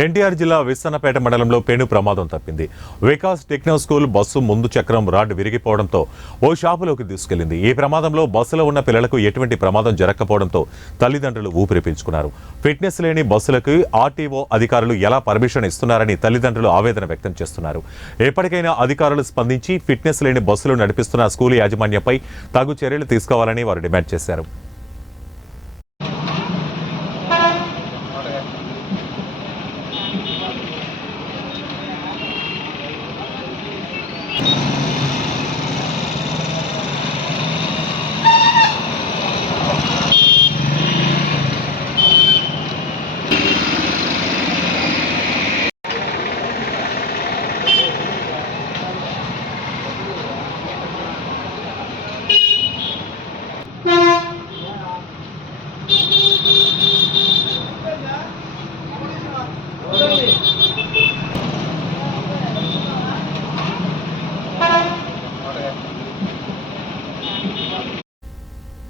ఎన్టీఆర్ జిల్లా విస్సన్నపేట మండలంలో పెను ప్రమాదం తప్పింది. వికాస్ టెక్నో స్కూల్ బస్సు ముందు చక్రం రాడ్ విరిగిపోవడంతో ఓ షాపులోకి దూసుకెళ్లింది. ఈ ప్రమాదంలో బస్సులో ఉన్న పిల్లలకు ఎటువంటి ప్రమాదం జరగకపోవడంతో తల్లిదండ్రులు ఊపిరి పీల్చుకున్నారు. ఫిట్నెస్ లేని బస్సులకు ఆర్టీఓ అధికారులు ఎలా పర్మిషన్ ఇస్తున్నారని తల్లిదండ్రులు ఆవేదన వ్యక్తం చేస్తున్నారు. ఎప్పటికైనా అధికారులు స్పందించి ఫిట్నెస్ లేని బస్సులు నడిపిస్తున్న స్కూల్ యాజమాన్యంపై తగు చర్యలు తీసుకోవాలని వారు డిమాండ్ చేశారు.